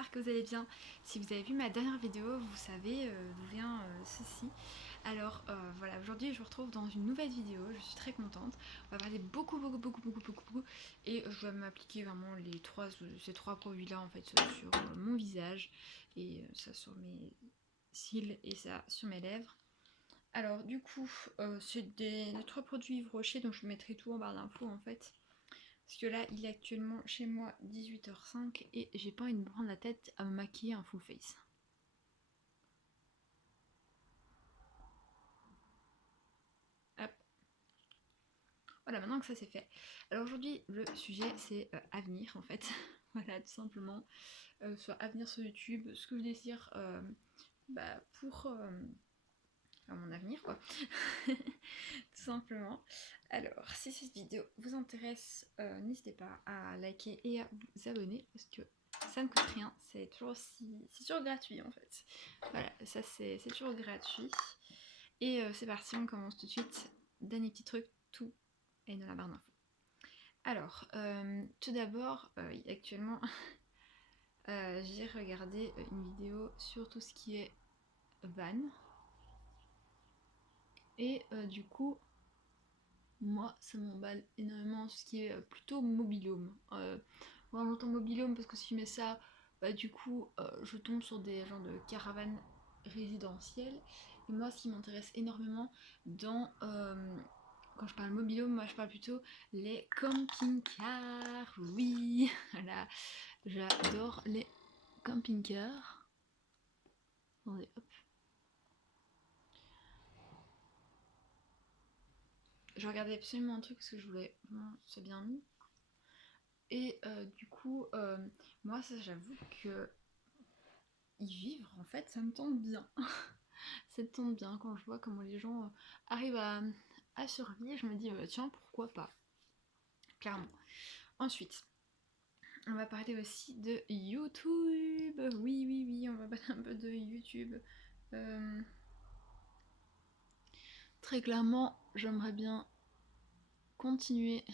j'espère que vous allez bien. Si vous avez vu ma dernière vidéo, vous savez d'où vient ceci. Alors voilà, aujourd'hui je vous retrouve dans une nouvelle vidéo, je suis très contente. On va parler beaucoup et je vais m'appliquer vraiment ces trois produits là en fait sur mon visage et ça sur mes cils et ça sur mes lèvres. Alors du coup, c'est des trois produits Yves Rocher, donc je vous mettrai tout en barre d'infos en fait. Parce que là, il est actuellement chez moi 18h05 et j'ai pas envie de me prendre la tête à me maquiller en full face. Hop. Voilà, maintenant que ça c'est fait. Alors aujourd'hui, le sujet c'est avenir en fait. Voilà, tout simplement. Soit avenir sur YouTube, ce que je désire pour mon avenir quoi. Tout simplement. Alors, si cette vidéo vous intéresse, n'hésitez pas à liker et à vous abonner parce que ça ne coûte rien, c'est toujours gratuit en fait. Voilà, ça c'est toujours gratuit. Et c'est parti, on commence tout de suite. Dernier petit truc, tout est dans la barre d'infos. Alors, tout d'abord, actuellement, j'ai regardé une vidéo sur tout ce qui est van. Et du coup, moi, ça m'emballe énormément ce qui est plutôt mobilhome. Moi, j'entends mobilhome parce que si je mets ça, bah, du coup, je tombe sur des genres de caravanes résidentielles. Et moi, ce qui m'intéresse énormément quand je parle mobilhome, moi je parle plutôt les camping-cars. Oui, voilà, j'adore les camping-cars. Attendez, hop. Je regardais absolument un truc parce que je voulais vraiment, c'est bien mis. Et du coup, moi, ça, j'avoue que y vivre, en fait, ça me tente bien. Ça me tente bien quand je vois comment les gens arrivent à survivre. Je me dis, tiens, pourquoi pas. Clairement. Ensuite, on va parler aussi de YouTube. Oui, on va parler un peu de YouTube. Très clairement, j'aimerais bien continuer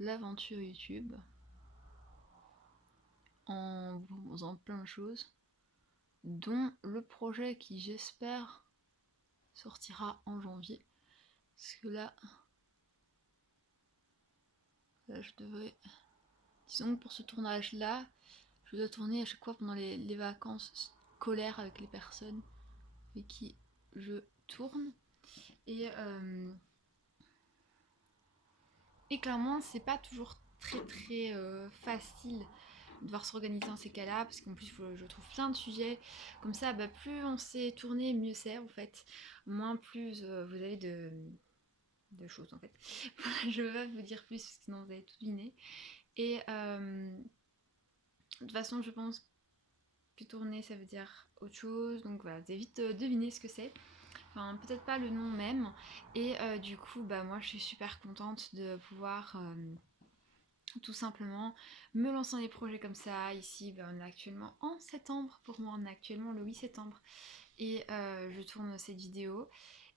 l'aventure YouTube en faisant plein de choses, dont le projet qui j'espère sortira en janvier. Parce que là je devrais... Disons que pour ce tournage-là, je dois tourner à chaque fois pendant les vacances scolaires avec les personnes avec qui je tourne. Et clairement, c'est pas toujours très facile de devoir s'organiser dans ces cas-là, parce qu'en plus, je trouve plein de sujets. Comme ça, bah, plus on sait tourner, mieux c'est en fait. Moins plus vous avez de choses en fait. Je veux pas vous dire plus, parce que sinon vous allez tout deviner. Et de toute façon, je pense que tourner, ça veut dire autre chose. Donc voilà, vous allez vite deviner ce que c'est. Enfin, peut-être pas le nom même. Et du coup, bah moi, je suis super contente de pouvoir tout simplement me lancer dans des projets comme ça. Ici, bah, on est actuellement en septembre. Pour moi, on est actuellement le 8 septembre. Et je tourne cette vidéo.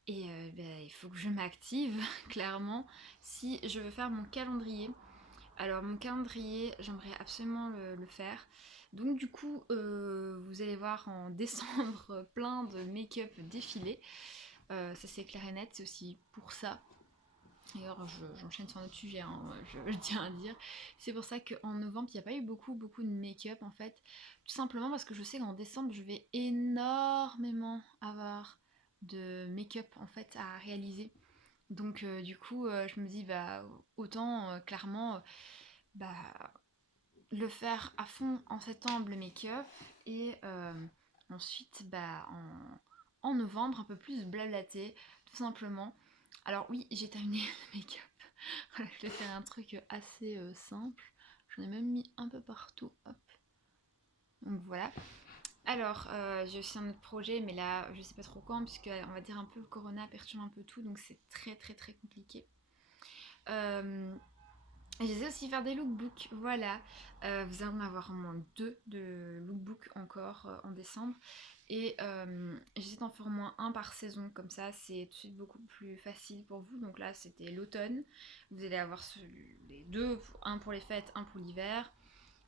Et bah, il faut que je m'active, clairement, si je veux faire mon calendrier. Alors mon calendrier, j'aimerais absolument le faire. Donc du coup, vous allez voir en décembre plein de make-up défilés. Ça c'est clair et net, c'est aussi pour ça. D'ailleurs, j'enchaîne sur un autre sujet, hein, je tiens à dire. C'est pour ça qu'en novembre, il n'y a pas eu beaucoup de make-up en fait. Tout simplement parce que je sais qu'en décembre, je vais énormément avoir de make-up en fait à réaliser. Donc du coup, je me dis, bah autant clairement bah, le faire à fond en septembre le make-up et ensuite bah, en novembre un peu plus blablater tout simplement. Alors oui, j'ai terminé le make-up. Voilà, je vais faire un truc assez simple. J'en ai même mis un peu partout. Hop. Donc voilà. Alors, j'ai aussi un autre projet, mais là, je sais pas trop quand, puisque on va dire un peu le corona perturbe un peu tout, donc c'est très compliqué. J'essaie aussi faire des lookbooks, voilà. Vous allez en avoir au moins 2 de lookbooks encore en décembre. Et j'essaie d'en faire au moins un par saison, comme ça c'est tout de suite beaucoup plus facile pour vous. Donc là c'était l'automne, vous allez avoir les deux, un pour les fêtes, un pour l'hiver.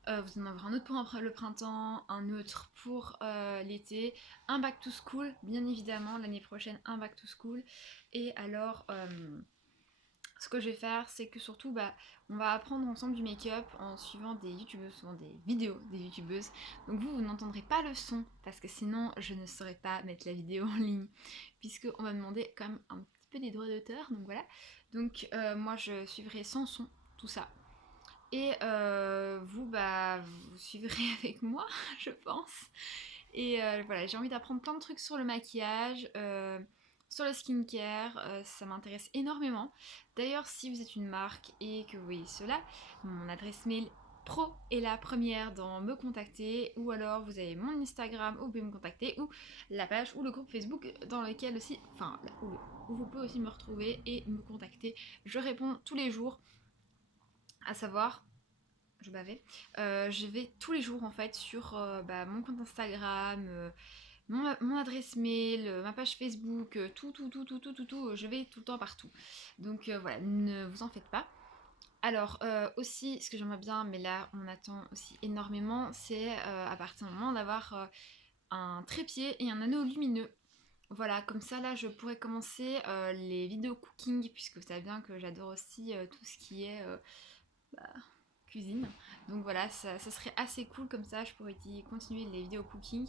Vous en aurez un autre pour le printemps, un autre pour l'été, un back to school, bien évidemment, l'année prochaine, un back to school. Et alors, ce que je vais faire, c'est que surtout, on va apprendre ensemble du make-up en suivant des youtubeuses, souvent des vidéos des youtubeuses. Donc vous n'entendrez pas le son, parce que sinon, je ne saurais pas mettre la vidéo en ligne, puisqu'on m'a demandé quand même un petit peu des droits d'auteur, donc voilà. Donc moi, je suivrai sans son, tout ça. Et vous suivrez avec moi, je pense. Et voilà, j'ai envie d'apprendre plein de trucs sur le maquillage, sur le skincare, ça m'intéresse énormément. D'ailleurs, si vous êtes une marque et que vous voyez cela, mon adresse mail pro est la première dans me contacter, ou alors vous avez mon Instagram où vous pouvez me contacter, ou la page ou le groupe Facebook dans lequel aussi, enfin, où vous pouvez aussi me retrouver et me contacter. Je réponds tous les jours, à savoir je bavais. Je vais tous les jours en fait sur mon compte Instagram, mon adresse mail, ma page Facebook, tout, je vais tout le temps partout. Donc voilà, ne vous en faites pas. Alors aussi, ce que j'aimerais bien, mais là on attend aussi énormément, c'est à partir du moment d'avoir un trépied et un anneau lumineux. Voilà, comme ça là je pourrais commencer les vidéos cooking, puisque vous savez bien que j'adore aussi tout ce qui est bah, cuisine. Donc voilà, ça serait assez cool comme ça, je pourrais y continuer les vidéos cooking.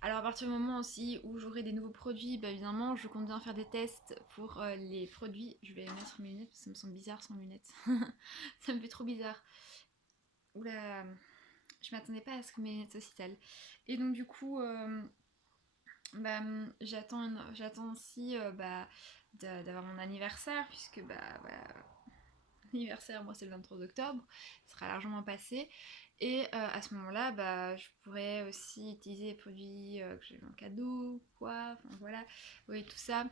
Alors à partir du moment aussi où j'aurai des nouveaux produits, évidemment je compte bien faire des tests pour les produits. Je vais mettre mes lunettes parce que ça me semble bizarre sans lunettes. Ça me fait trop bizarre. Oula, je m'attendais pas à ce que mes lunettes soient si sales. Et donc du coup, j'attends aussi d'avoir mon anniversaire, puisque voilà, anniversaire, moi c'est le 23 octobre, ça sera largement passé. Et à ce moment-là, je pourrais aussi utiliser les produits que j'ai eu en cadeau, quoi, enfin voilà, oui, tout ça.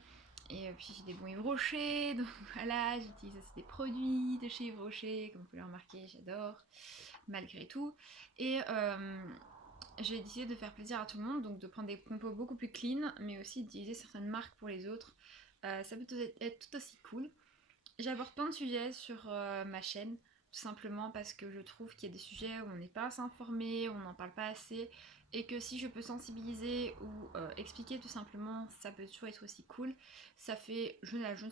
Et puis j'ai des bons Yves Rocher, donc voilà, j'utilise aussi des produits de chez Yves Rocher, comme vous pouvez le remarquer, j'adore, malgré tout. Et j'ai décidé de faire plaisir à tout le monde, donc de prendre des compos beaucoup plus clean, mais aussi d'utiliser certaines marques pour les autres. Ça peut être tout aussi cool. J'aborde plein de sujets sur ma chaîne, tout simplement parce que je trouve qu'il y a des sujets où on n'est pas assez informé, où on n'en parle pas assez, et que si je peux sensibiliser ou expliquer tout simplement, ça peut toujours être aussi cool. Ça fait, je ne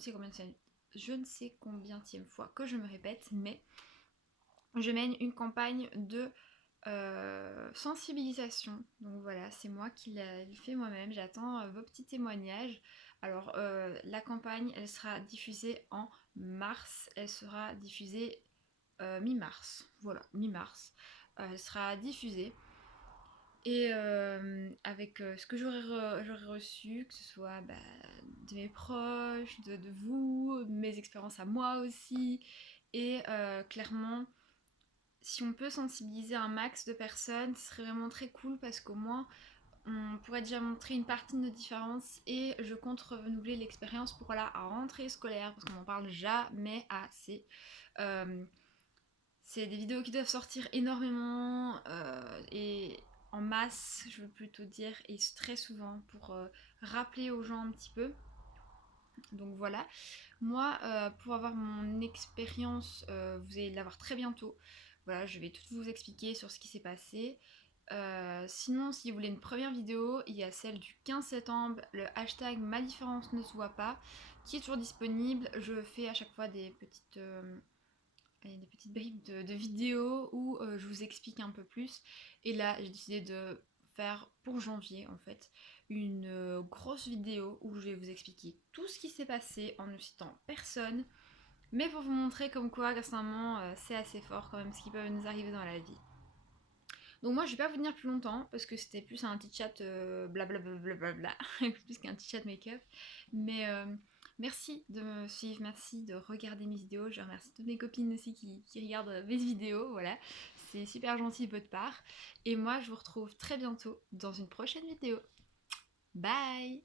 sais combienième fois que je me répète, mais je mène une campagne de sensibilisation. Donc voilà, c'est moi qui l'ai fait moi-même. J'attends vos petits témoignages. Alors la campagne, elle sera diffusée en mars. Elle sera diffusée mi-mars. Voilà, mi-mars. Elle sera diffusée. Et avec ce que j'aurais reçu, que ce soit de mes proches, de vous, mes expériences à moi aussi. Et clairement, si on peut sensibiliser un max de personnes, ce serait vraiment très cool, parce qu'au moins on pourrait déjà montrer une partie de nos différences, et je compte renouveler l'expérience pour la rentrée scolaire, parce qu'on n'en parle jamais assez. Euh, c'est des vidéos qui doivent sortir énormément et en masse, je veux plutôt dire, et très souvent pour rappeler aux gens un petit peu. Donc voilà, moi pour avoir mon expérience, vous allez l'avoir très bientôt. Voilà, je vais tout vous expliquer sur ce qui s'est passé. Sinon, si vous voulez une première vidéo, il y a celle du 15 septembre, le hashtag ma différence ne se voit pas, qui est toujours disponible. Je fais à chaque fois des petites bribes de vidéos où je vous explique un peu plus. Et là, j'ai décidé de faire pour janvier en fait une grosse vidéo où je vais vous expliquer tout ce qui s'est passé en ne citant personne, mais pour vous montrer comme quoi récemment c'est assez fort quand même ce qui peut nous arriver dans la vie. Donc moi je vais pas vous tenir plus longtemps parce que c'était plus un petit chat blablabla plus qu'un petit chat make-up. Mais merci de me suivre, merci de regarder mes vidéos. Je remercie toutes mes copines aussi qui regardent mes vidéos, voilà. C'est super gentil de votre part. Et moi je vous retrouve très bientôt dans une prochaine vidéo. Bye!